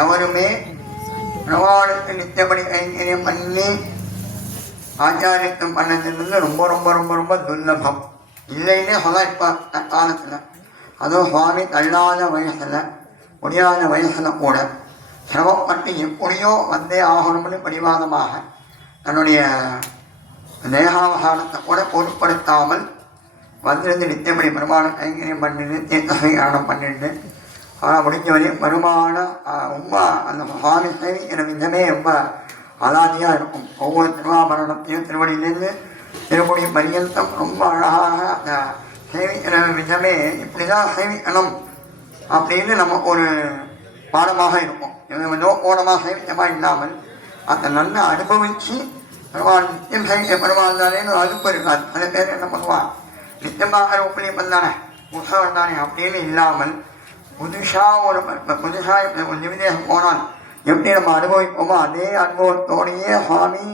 எவருமே பிரமாணத்தை நித்தபடி கைங்கரியம் பண்ணி ஆச்சாரியத்துவம் பண்ணதுன்றது ரொம்ப ரொம்ப ரொம்ப ரொம்ப துர்லபம். இல்லைன்னே சொல்ல இப்போ காலத்தில், அதுவும் சுவாமி தள்ளாத வயசில் முடியாத வயசில் கூட சிரமப்பட்டு எப்படியோ வந்தே ஆகணும்னு பிடிவாதமாக தன்னுடைய தேகாவகாரத்தை கூட பொருட்படுத்தாமல் வந்திருந்து நித்தியபடி பெருமாள் கைங்கரியம் பண்ணிட்டு தீர்த்தம் பண்ணிட்டு முடிஞ்ச வரையும் பெருமான ரொம்ப அந்த சுவாமி சேவிக்கிற விதமே ரொம்ப அலாதியாக இருக்கும். ஒவ்வொரு திருவாபரணத்தையும் திருவடியிலேருந்து திருமுடி பரியந்தம் ரொம்ப அழகாக அந்த சேவிக்கிற விதமே இப்படி தான் சேவிக்கணும் அப்படின்னு நமக்கு ஒரு பாடமாக இருக்கும். நோக்கோணமாக சேவிக்கமாக இல்லாமல் அந்த நல்லா அனுபவித்து பெருமாள் நித்தியம் சேவிக்க பெருமாள் தானேன்னு அனுப்பு இருக்காது. சில பேர் என்ன பண்ணுவான், நித்தியமாக உப்பளியம் தானே உற்சவம் தானே அப்படின்னு இல்லாமல் புதுசாக ஒரு நிமிதேசம் போனால் எப்படி நம்ம அனுபவிப்போமோ அதே அனுபவத்தோடையே சுவாமி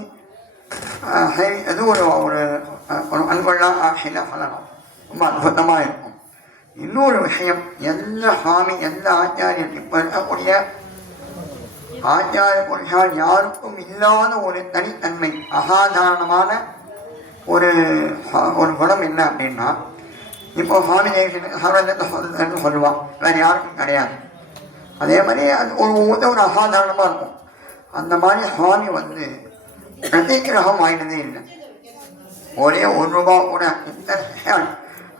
அது ஒரு ஒரு ஒரு அன்பெல்லாம் ஆட்சியில் சொல்லணும். ரொம்ப அற்புதமாக இருக்கும். இன்னொரு விஷயம், எந்த சுவாமி எந்த ஆச்சாரியன் இப்போ இருக்கக்கூடிய ஆச்சாரிய புருஷால் யாருக்கும் இல்லாத ஒரு தனித்தன்மை அசாதாரணமான ஒரு ஒரு குணம் என்ன அப்படின்னா, இப்போ சுவாமி சர்வஜத்தை சொல்லுவான், வேறு யாருக்கும் கிடையாது. அதே மாதிரி அது ஒரு அசாதாரணமாக இருக்கும். அந்த மாதிரி சுவாமி பிரதிகிரகம் வாங்கினதே இல்லை. ஒரே ₹1 கூட இத்தனை ஹிஷால்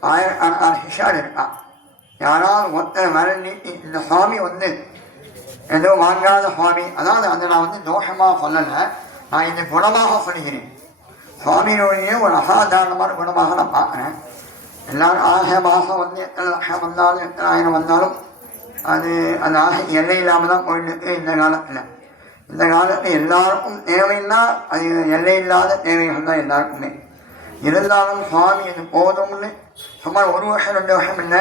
1000 ஹிஷால் இருக்கா. யாராவது ஒருத்தர் வர நீட்டி இந்த சுவாமி ஏதோ வாங்காத சுவாமி, அதாவது அதை நான் தோஷமாக சொல்லலை, நான் இந்த குணமாக சொல்கிறேன். சுவாமியினுடைய ஒரு அசாதாரணமான குணமாக நான் பார்க்குறேன். எல்லாரும் ஆக மாதம் எத்தனை லட்சம் வந்தாலும் எத்தனை ஆயிரம் வந்தாலும் அது அந்த ஆசை எல்லை இல்லாமல் தான் போயிட்டு இந்த காலத்தில். இந்த காலத்தில் எல்லாருக்கும் தேவைன்னா அது எல்லை இல்லாத தேவைகள் தான் எல்லாருக்குமே. இருந்தாலும் சுவாமி இது போதும்னு சுமார் 1 வருஷம் 2 வருஷம் இல்லை,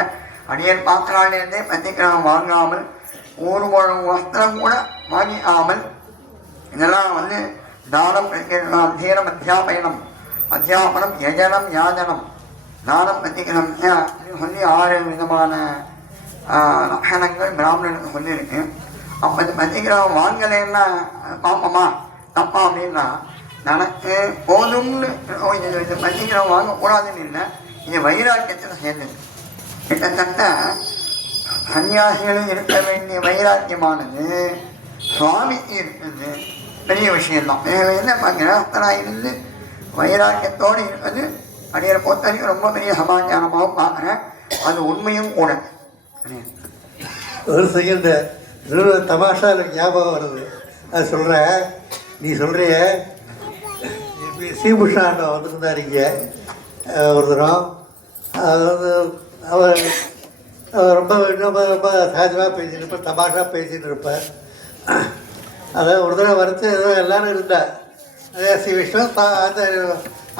அடியன் பார்க்கலாண்டே பத்திக்கிராமம் வாங்காமல் ஒரு வஸ்திரம் கூட வாங்கிக்காமல் இதெல்லாம் தானம் அத்தியனம் அத்தியாபனம் யஜனம் யாஜனம் தானம் பத்திக்கிரம் சொல்லி 6 விதமான லட்சணங்கள் பிராமணனுக்கு சொல்லியிருக்கு. அப்போ இந்த பத்திக்கிராமம் வாங்கலைன்னா பாப்பமா தப்பா அப்படின்னா எனக்கு போதும்னு இந்த பத்திக்கிராமம் வாங்கக்கூடாதுன்னு இல்லை, இது வைராக்கியத்தில் சேர்ந்தது. கிட்டத்தட்ட சன்னியாசிகளும் இருக்க வேண்டிய வைராக்கியமானது சுவாமிக்கு இருக்குது. பெரிய விஷயம்தான். என்ன கிரகஸ்தனாக இருந்து வைராக்கியத்தோடு இருக்கிறது அப்படிங்கிற பொறுத்தவரைக்கும் ரொம்ப பெரிய சமாச்சாரமாகவும் பார்க்குறேன். அது உண்மையும் கூட. ஒரு செகண்ட் தமாஷா எனக்கு ஞாபகம் வருது. அது சொல்கிறேன், நீ சொல்கிறிய ஸ்ரீபுஷ்ணாண்ட வந்துருந்தார் இங்கே ஒரு தரம். அவர் ரொம்ப ரொம்ப சகஜமாக பேசிட்டு இருப்பார், தமாஷா பேசிகிட்டு இருப்பார். அதாவது ஒரு தடவை வரைச்சி ஏதோ எல்லோரும் இருந்தார். அதே ஸ்ரீ விஷ்ணு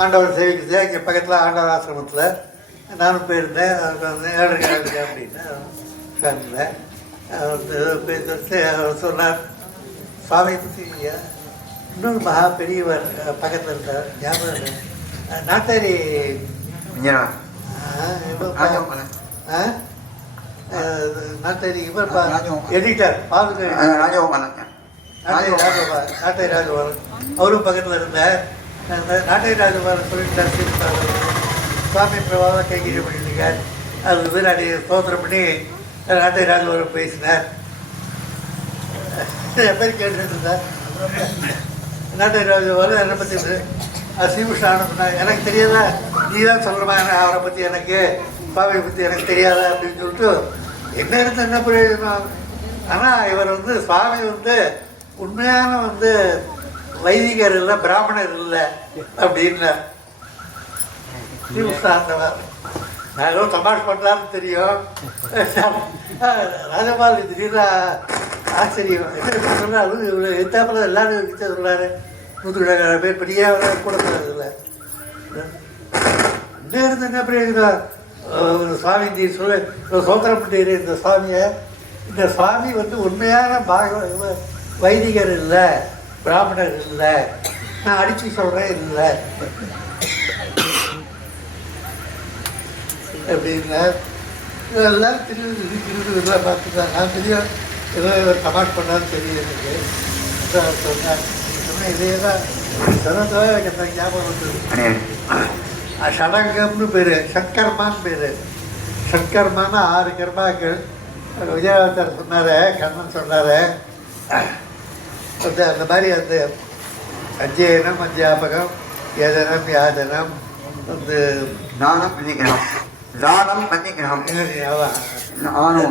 ஆண்டவர் சேவிக்குது இங்கே பக்கத்தில் ஆண்டவர் ஆசிரமத்தில் நானும் போயிருந்தேன். ஏழுங்க அப்படின்னு சொன்னேன். அவர் சொன்னார், சுவாமியை பற்றி இன்னொரு மகா பெரியவர் பக்கத்தில் இருந்தார், ஞாபகம் நாட்டாரி நாட்டாரி இவர் எடிட்டர் நாட்டாரி ராஜகோபாலன் அவரும் பக்கத்தில் இருந்தார். நாட்டாரி ராஜகோபாலன் சொல்லிட்டார், சுவாமி பிரபாவம் கைகீழ் பண்ணியிருக்கார். அது வீராடி ஸ்தோத்திரம் பண்ணி நாட்டாரி ராஜகோபாலன் பேசினார். எப்படி கேட்டுட்டு இருந்தார் நாட்டாரி ராஜகோபாலன் என்னை பற்றி ஸ்ரீகிருஷ்ணன் சொன்னாங்க, எனக்கு தெரியாதா, நீ தான் சொல்கிறமா அவரை பற்றி, எனக்கு சுவாமியை பற்றி எனக்கு தெரியாதா அப்படின்னு சொல்லிட்டு என்ன எடுத்து என்ன பிரயோஜனம். ஆனால் இவர் சுவாமி உண்மையான வைதிகர் இல்லை, பிராமணர் இல்லை அப்படின்னார் ஸ்ரீகிருஷ்ணாந்தவர். நான் ஏதோ தமாஷ் பண்ணலான்னு தெரியும். ராஜபால் திடீர்னு ஆச்சரியம் என்ன சொன்னார், இவ்வளோ எத்தாப்பில் எல்லாரும் வச்சு சொல்கிறாரு, 100 பேர் பெரிய கூட இல்லை. இன்னும் இருந்து என்ன பிரயோஜனம். சுவாமி நீ சொல்ல சோத்திரம் பண்ணிடு இந்த சுவாமியை. இந்த சுவாமி உண்மையான வைதிகர் இல்லை, பிராமணர் இல்லை, நான் அடித்து சொல்கிறேன் இல்லை அப்படின்னா எல்லாரும் திருவிழா பார்த்துதான். நான் தெரியும் ஏதோ ஒரு தமாஷ் பண்ணாலும் தெரியும் எனக்கு அதான் சொன்னார். நீங்க சொன்ன இதே தான் சொன்னதாக எனக்கு அந்த ஞாபகம் வந்தது. ஷடங்கம்னு பேர், சங்கர்மான்னு பேர். சங்கர்மான்னு 6 கர்மாக்கள். விஜயவாசர் சொன்னார், கண்ணன் சொன்னார். அந்த அந்த மாதிரி அந்த அத்தியனம், அத்தியாபகம், ஏதனம், யாதனம், வந்து தானம் பிரதிகிரகம், தானம் பிரதிகிரகம்,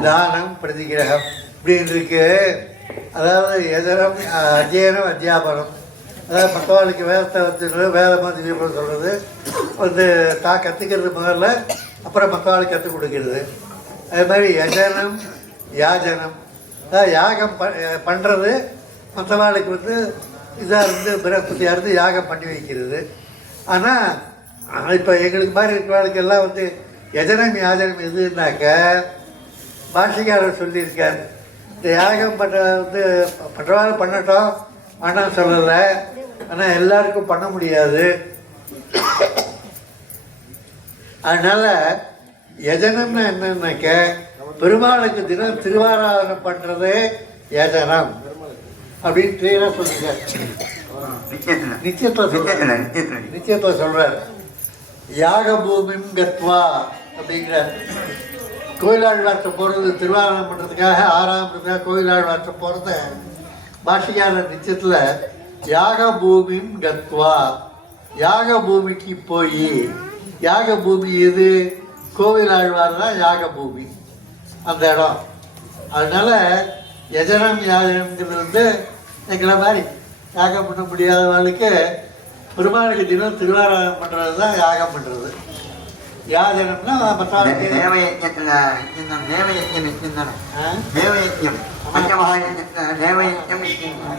தானம் பிரதிகிரகம் இப்படின்னு இருக்கு. அதாவது எதனம், அத்தியனம், அத்தியாபனம். அதாவது மற்றவாளுக்கு வேதத்தை வந்து வேதமாக திவ்யமாக சொல்கிறது வந்து தான் கற்றுக்கிறது முதல்ல, அப்புறம் மற்றவாளுக்கு கற்றுக் கொடுக்கிறது. அது மாதிரி யஜனம், யாஜனம். அதாவது யாகம் பண்ணுறது மற்றவாளுக்கு வந்து இதாக இருந்து பிரஸ்பதியாக இருந்து யாகம் பண்ணி வைக்கிறது. ஆனால் இப்போ எங்களுக்கு மாதிரி இருக்கிறவளுக்கெல்லாம் வந்து யஜனம் யாஜனம் எதுனாக்க பாஷிகாரர் சொல்லியிருக்கார். இந்த யாகம் பண்ணுற வந்து மற்றவாள் பண்ணட்டும் ஆனால் சொல்லலை, ஆனால் எல்லாருக்கும் பண்ண முடியாது. அதனால் யஜனம்னா என்னன்னாக்க பெருமாளுக்கு தினம் திருவாராதனம் பண்ணுறதே யஜனம் அப்படின்னு கிளியராக சொல்லியிருக்கார். நிச்சயத்தில் சொல்கிறார். யாக பூமிம் கத்வா அப்படிங்கிறார். கோயிலாழ்வார்த்த போகிறது திருவாரணம் பண்ணுறதுக்காக 6ஆம் கோயிலாழ்வார்த்த போகிறத பாஷிகாரர் நிச்சயத்தில் யாக பூமிம் கத்வா, யாக பூமிக்கு போய், யாக பூமி எது? கோவிலாழ்வார் தான் யாக பூமி அந்த இடம். அதனால் யஜனம் யாஜனம்ங்கிறது வந்து எங்களை மாதிரி யாகம் பண்ண முடியாதவர்களுக்கு பெருமாளுக்கு தினம் திருவாராதனம் பண்ணுறது தான் யாகம் பண்ணுறது. யாஜனம்னா மற்ற தேவயஜ்யத்தில் தேவயஜ்யம் இருக்கின்றன. தேவயஜ்யம் பஞ்சமகாயஜத்தில் தேவயஜ்யம் இருக்கின்றன.